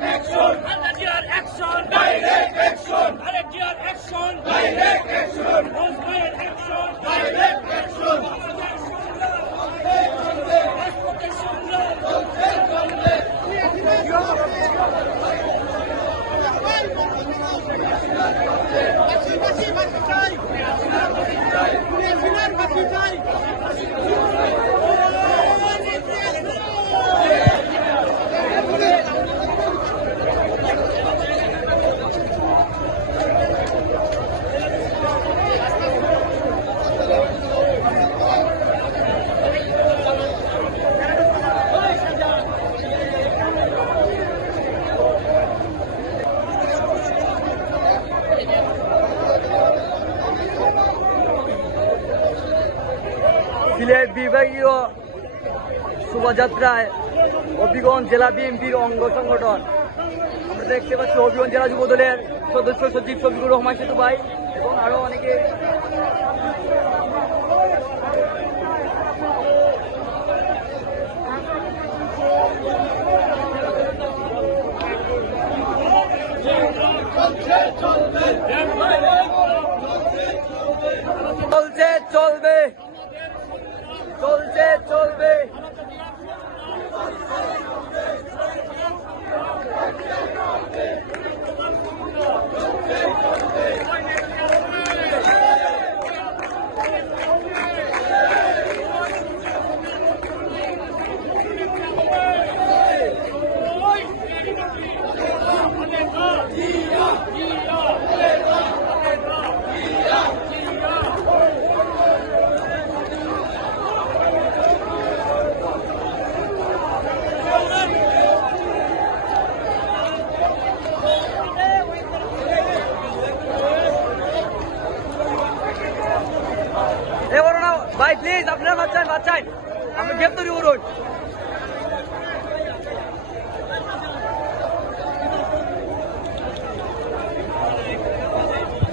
direct action. Under direct action. Direct action. Under direct action. Direct Sylhet বিভাগীয় শোভাযাত্রায় হবিগঞ্জ জেলা বিএনপির অঙ্গ সংগঠন। আমরা দেখতে পাচ্ছি হবিগঞ্জ জেলা যুব দলের সদস্য সচিব শফিকুর রহমান সেতু ভাই এবং আরও অনেকে। চলবে। চলছে চলবে। ভাই প্লিজ আপনার বাচ্চান বাচ্চান আপনি গ্রেপ্তারি করুন